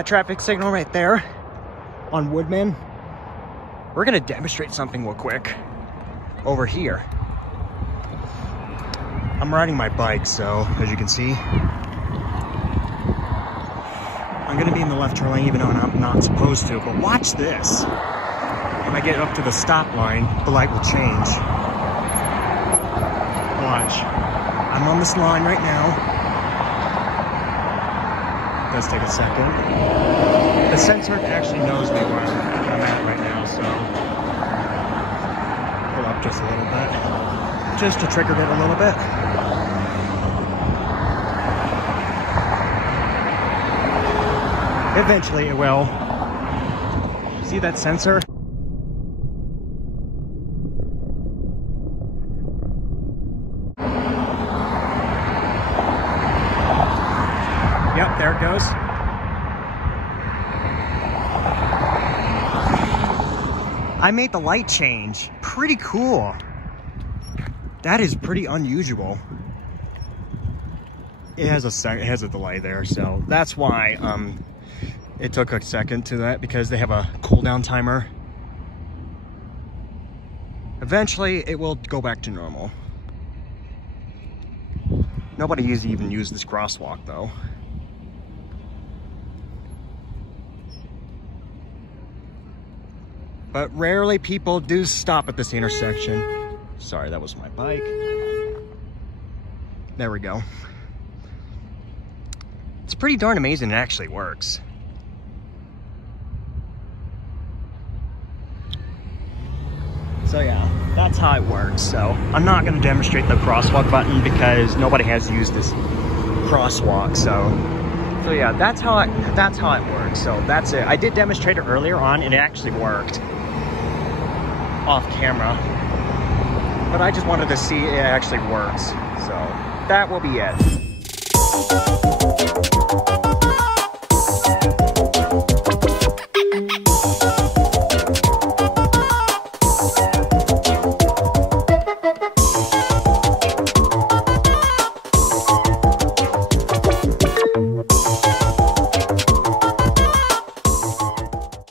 that traffic signal right there on Woodman, we're gonna demonstrate something real quick over here. I'm riding my bike, so as you can see, I'm gonna be in the left turn lane even though I'm not supposed to, but watch this. When I get up to the stop line, the light will change. Watch. I'm on this line right now. It does take a second. The sensor actually knows me where I'm at right now, so pull up just a little bit, just to trigger it a little bit. Eventually it will. See that sensor? Yep, there it goes. I made the light change. Pretty cool. That is pretty unusual. It has a delay there, so that's why it took a second to that, because they have a cooldown timer. Eventually, it will go back to normal. Nobody even used this crosswalk though. But rarely people do stop at this intersection. Sorry, that was my bike. There we go. It's pretty darn amazing it actually works. So yeah, that's how it works. So I'm not gonna demonstrate the crosswalk button because nobody has used this crosswalk. So yeah, that's how it works. So that's it. I did demonstrate it earlier on and it actually worked off camera, but I just wanted to see it actually works. So that will be it.